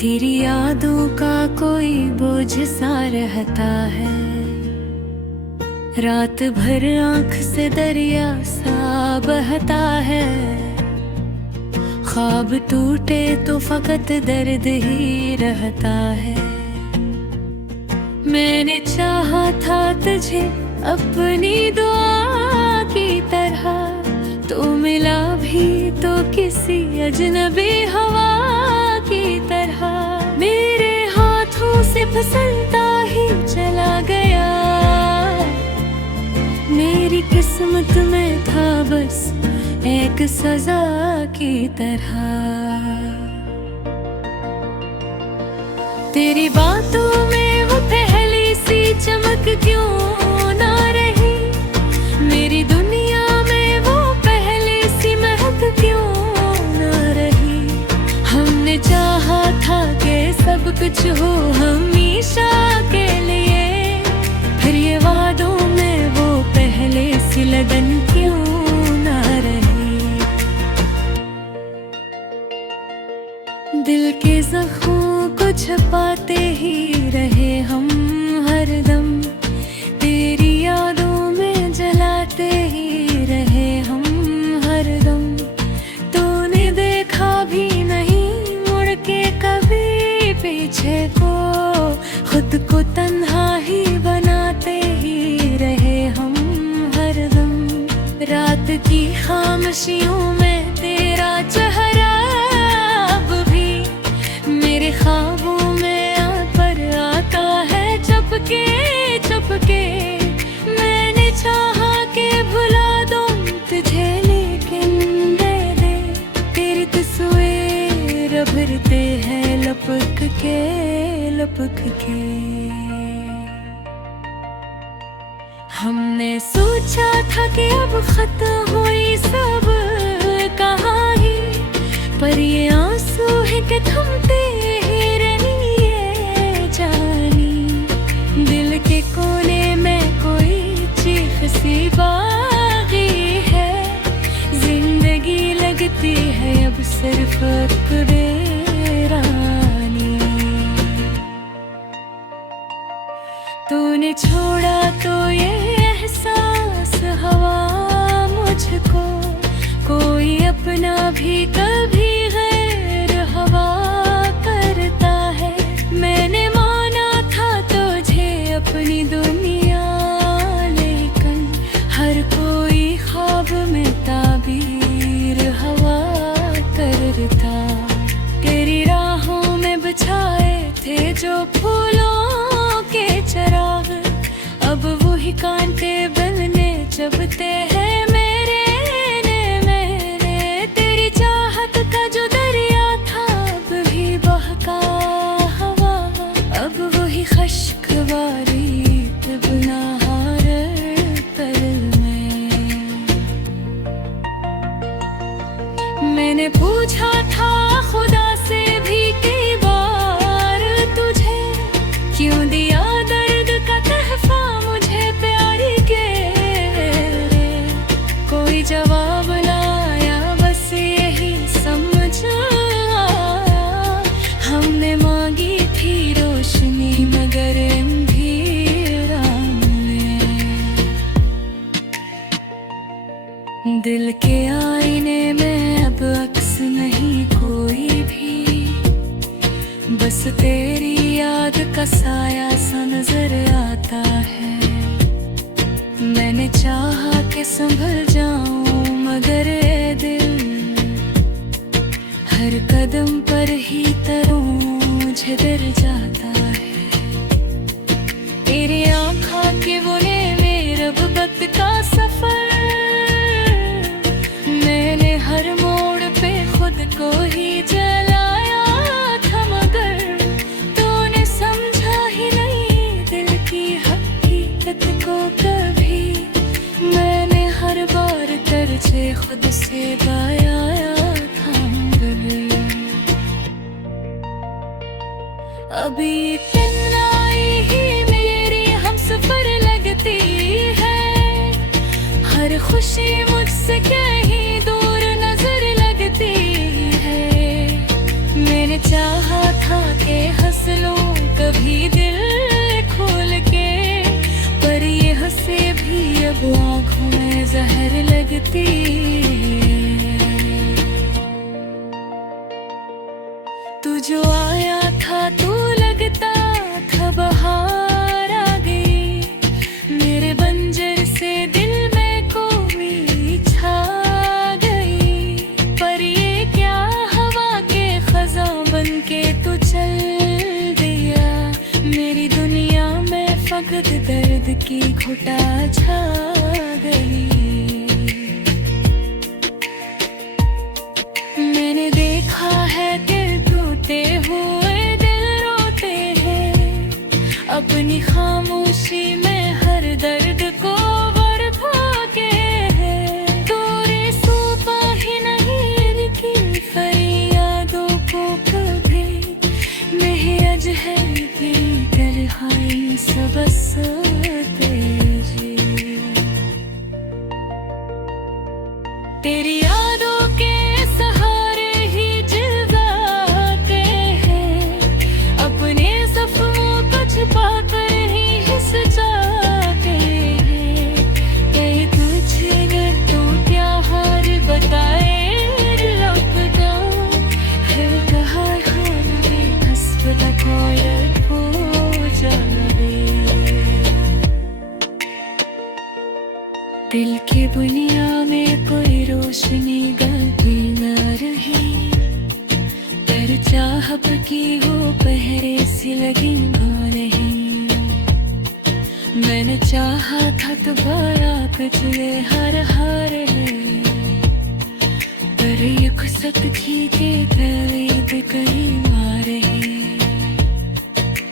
तेरी यादों का कोई बोझ सा रहता है, रात भर आंख से दरिया सा बहता है। ख्वाब टूटे तो फकत दर्द ही रहता है। मैंने चाहा था तुझे अपनी दुआ की तरह, तो मिला भी तो किसी अजनबी हवा की तरह। मेरे हाथों से फिसलता ही चला गया, मेरी किस्मत में था बस एक सजा की तरह। तेरी बातों में वो पहली सी चमक क्यों ना रही, मेरी दुनिया में वो पहली सी महक क्यों ना रही। हमने चाहा था कि सब कुछ हो हमेशा के लिए, फिर ये वादों में वो पहले सी लगन क्यों ना रही। दिल के जख्मों को छुपाते ही रहे हम हरदम, तेरी यादों में जलाते ही रहे हम हरदम। तूने देखा भी नहीं मुड़ के कभी पीछे को, खुद को तन्हा ही बनाते ही रहे हम हरदम। रात की खामोशियों में तेरा चेहरा अब भी मेरे ख्वाबों में पर आता है चुपके चुपके। मैंने चाहा कि भुला दूं तुझे, लेकिन दे दे तेरी तस्वीर भरते हैं लपक के लपक के। हमने सोचा था कि अब खत्म हुई सब कहानी, पर ये आंसू है कि थमते ही रही ये जानी। दिल के कोने में कोई चीख सी बागी है, जिंदगी लगती है अब सिर्फ बेरानी। तूने छोड़ा तो ये एहसास हवा मुझको, कोई अपना भी कभी गैर हवा करता है। मैंने माना था तुझे अपनी दुनिया, लेकिन हर कोई ख्वाब में ताबीर हवा करता। तेरी राहों में बिछाए थे जो फूलों के चराग, अब वही कांटे बनने चुभते हैं मेरे ने मेरे। तेरी चाहत का जो दरिया था अब भी बहका हवा, अब वही खश्क वारी गुनाहगार तर में। मैंने पूछा था खुदा से भी कई बार तुझे, क्यों दिया दर्द का तहफा मुझे प्यारी के। कोई जवाब लाया बस यही समझ आया, हमने मांगी थी रोशनी मगर अंधेरा ने। दिल के आईने में अब अक्स नहीं कोई भी, बस तेरी याद का साया सा नजर आता है। मैंने चाहा कि संभल जाऊं मगर ये दिल हर कदम पर ही तरों झिर जाता है। तेरी आँखों के बुने में रब वक्त का सफर, मैंने हर मोड़ पे खुद को ही जलाया था, मगर तूने समझा ही नहीं दिल की हकीकत को कभी। मैंने हर बार तरजे खुद से गाया था गले। अभी तन्हाई ही मेरी हमसफर लगती है, हर खुशी मुझसे कहीं दूर नजर लगती है। मैंने चाहा था कि हंस लूं कभी दिल खोल के, पर ये हंसे भी अब आँखों में जहर लगती। तू जो आया था तू लगता था बहार आ गई, मेरे बंजर से दिल में कोई छा गई। पर ये क्या हवा के खज़ां बन के तू चल दिया, मेरी दुनिया में फकत दर्द की घुटा छा गई। मैंने देखा है दिल टूटे हुए दिल रोते हैं, अपनी खामोशी में हर दर्द को बरपा के है। तूने सूपा ही नहीं इनकी फरियादों को कभी, महज है कि तन्हाई सबसते जी। तेरी यादों के सहारे ही जिलगाते हैं, अपने सपनों को छुपा कर ही हिस जाते हैं। कहीं तुझे तो क्या हार बताए लॉकडाउन है, कहा खाने हस्पताल कोयल हो जावे। दिल की बुनिया में कोई रोशनी गलती न रही, पर चाहत की वो पहरे सी लगी वो नहीं। मैंने चाहा था दोबारा कुछ ये हर हार है, पर ये खुसक थी के गली पे कहीं मारे।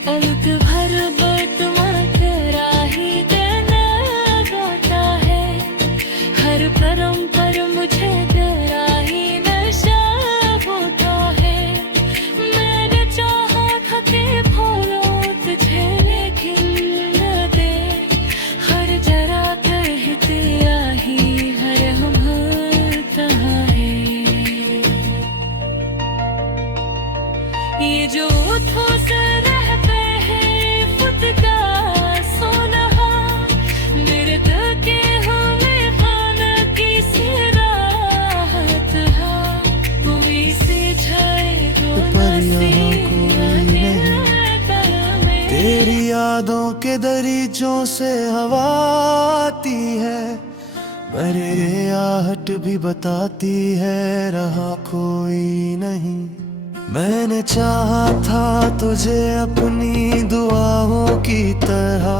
अलग भर बतमा तेरा ही देना रोता है, हर करम पर मुझे तेरा ही नशा होता है। मैंने चाहा था कि भूलो तुझे लेकिन न दे, हर जरा कहते ही हर हम होता है। ये जो ठोस रहते हैं फुट का सोना, मेरे दिल के हमें खाना की सिराहत है। कोई से छाए तो पर यहाँ कोई नहीं, तेरी यादों के दरीचों से हवा आती है, मेरे आहट भी बताती है रहा कोई नहीं। मैंने चाहा था तुझे अपनी दुआओं की तरह,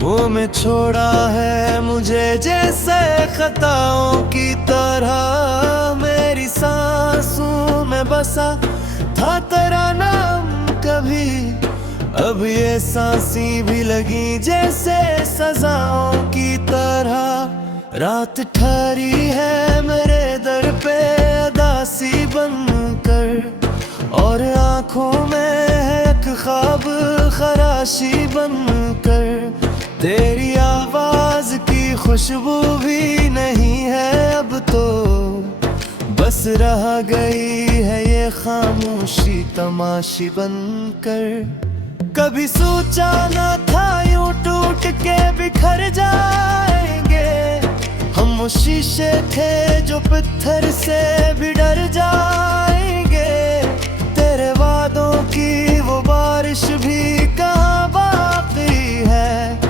वो में छोड़ा है मुझे जैसे खताओं की तरह। मेरी सांसों में बसा था तेरा नाम कभी, अब ये सांसी भी लगी जैसे सजाओं की तरह। रात ठहरी है मेरे दर पे अदासी बनकर, और आँखों में है एक ख्वाब खराशी बनकर। तेरी आवाज की खुशबू भी नहीं है अब तो, बस रह गई है ये खामोशी तमाशी बनकर। कभी सोचा न था यूं टूट के बिखर जाएंगे, हम वो शीशे थे जो पत्थर से भी डर जाएंगे। तेरे वादों की वो बारिश भी कहाँ बाकी है,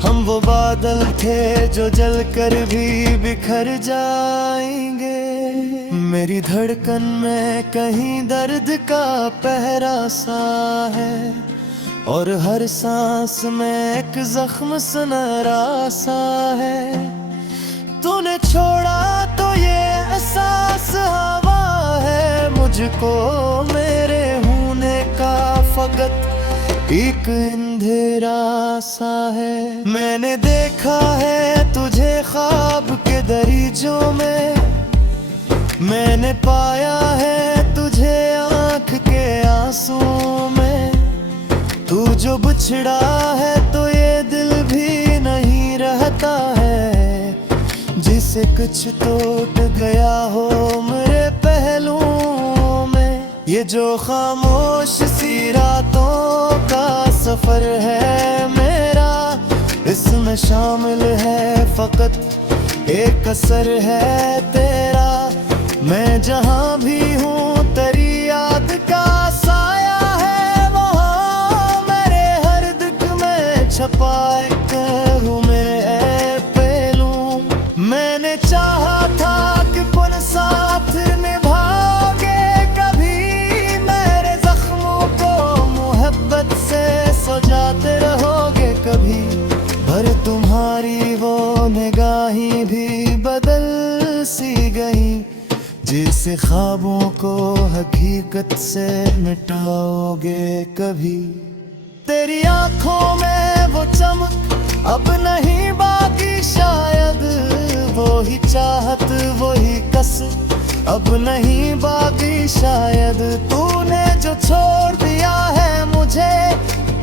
हम वो बादल थे जो जलकर भी बिखर जाएंगे। मेरी धड़कन में कहीं दर्द का पहरा सा है, और हर सांस में एक जख्म सुनहरा सा है। तूने छोड़ा तो ये एहसास हवा है मुझको, मेरे होने का फकत एक अंधेरा सा है। मैंने देखा है तुझे ख्वाब के दरीचों में, मैंने पाया है तुझे आँख के आंसुओं में। तू जो बिछड़ा है तो ये दिल भी नहीं रहता है, जिसे कुछ टूट गया हो मेरे पहलुओं में। ये जो खामोश सी रातों का सफर है मेरा, इसमें शामिल है फकत एक असर है तेरा। मैं जहाँ भी हूँ तेरी याद का साया है वहाँ, मेरे हर दुख में छपाए हूँ मैं पहलू। मैंने चाहा था कि पुन साथ निभाओगे कभी, मेरे जख्मों को मोहब्बत से सजाते रहोगे कभी। पर तुम्हारी वो निगाहें भी बदल सी गई, जिस ख्वाबों को हकीकत से मिटाओगे कभी। तेरी आंखों में वो चमक अब नहीं बाकी, शायद वो ही चाहत वो ही कस अब नहीं बाकी शायद। तूने जो छोड़ दिया है मुझे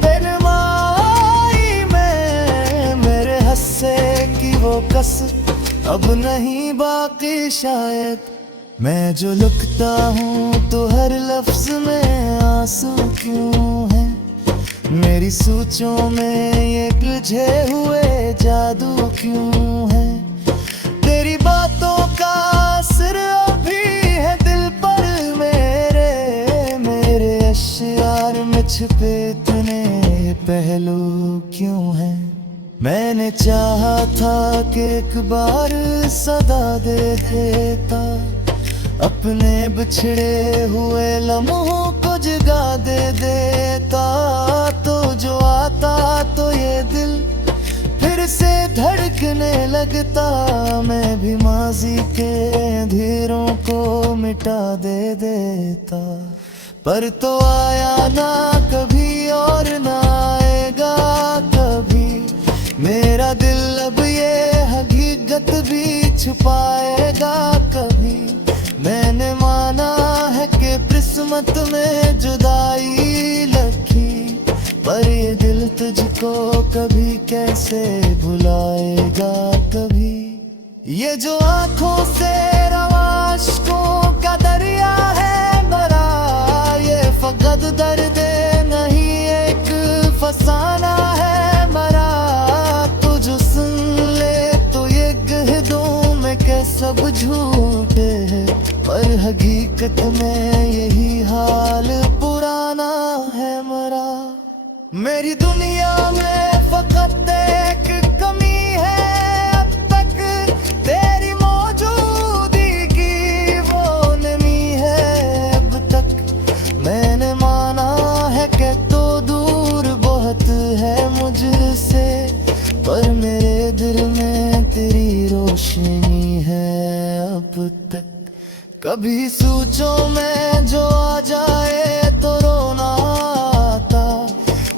बेनमाई में, मेरे हंसे की वो कस अब नहीं बाकी शायद। मैं जो लिखता हूँ तो हर लफ्ज में आंसू क्यों है, मेरी सोचों में ये तुझे हुए जादू क्यों है। तेरी बातों का असर अभी है दिल पर मेरे, मेरे अश्यार में छिपे इतने पहलू क्यों है। मैंने चाहा था कि एक बार सदा दे देता, अपने बिछड़े हुए लम्हों को जगा दे देता। तो जो आता तो ये दिल फिर से धड़कने लगता, मैं भी माजी के अंधेरों को मिटा दे देता। पर तो आया ना कभी और ना आएगा कभी, मेरा दिल अब ये हकीकत भी छुपाएगा कभी। मैंने माना है कि किस्मत में जुदाई लखी, पर ये दिल तुझको कभी कैसे भुलाएगा कभी। ये जो आंखों से रवाशकों का दरिया है भरा, ये फकत दर्द नहीं एक फसाना है मरा। तू जो सुन ले तो ये कह दूं मैं कि सब झूठे हैं, पर हकीकत में यही हाल पुराना है मरा। मेरी दुनिया में फकत एक कमी है अब तक, तेरी मौजूदगी की वो नमी है अब तक। मैंने माना है कि तो दूर बहुत है मुझसे, पर मेरे दिल में तेरी रोशनी है अब तक। कभी सोचों में जो आ जाए तो रोना आता,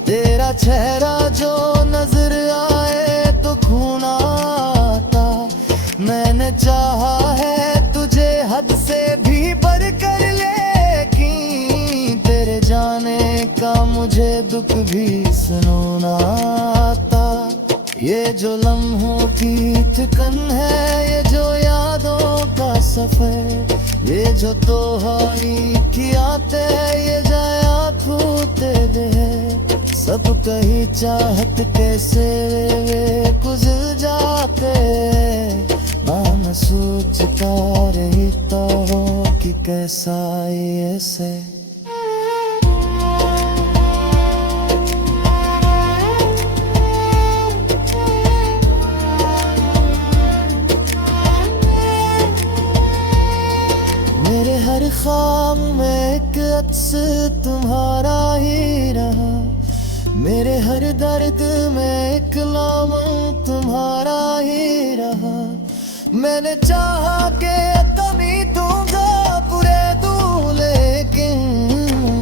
तेरा चेहरा जो नजर आए तो खून आता। मैंने चाहा है तुझे हद से भी बढ़ कर, लेकिन तेरे जाने का मुझे दुख भी सुनाना आता। ये जो लम्हों की थकन है, ये जो यादों का सफर, ये जो तोहाई की आते ये जाया फूते दे। सब कही चाहत कैसे वे गुजर जाते, मैं सोचता रहता हूँ कि कैसा ये से। मेरे हर ख्वाब में एक अक्स तुम्हारा ही रहा, मेरे हर दर्द में एक नाम तुम्हारा ही रहा। मैंने चाहा कि कभी दूंगा पूरे दूं, लेकिन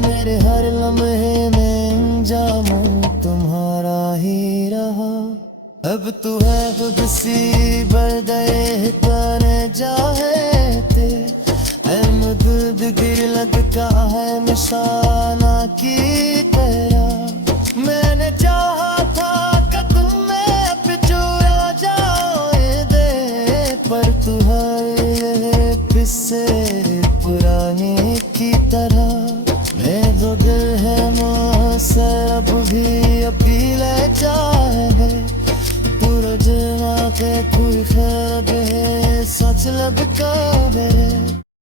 मेरे हर लम्हे में जामू तुम्हारा ही रहा। अब तू है खुद सी बर्दे करने जाते, अहमद गिर लगता है निशाना की तरह। मैंने चाहा था कि तुम में पिछुआ जाए दे, पर तू हर किस्से पुराने की तरह। चाहे तू रोज ना के कोई ख्याल है सच लब का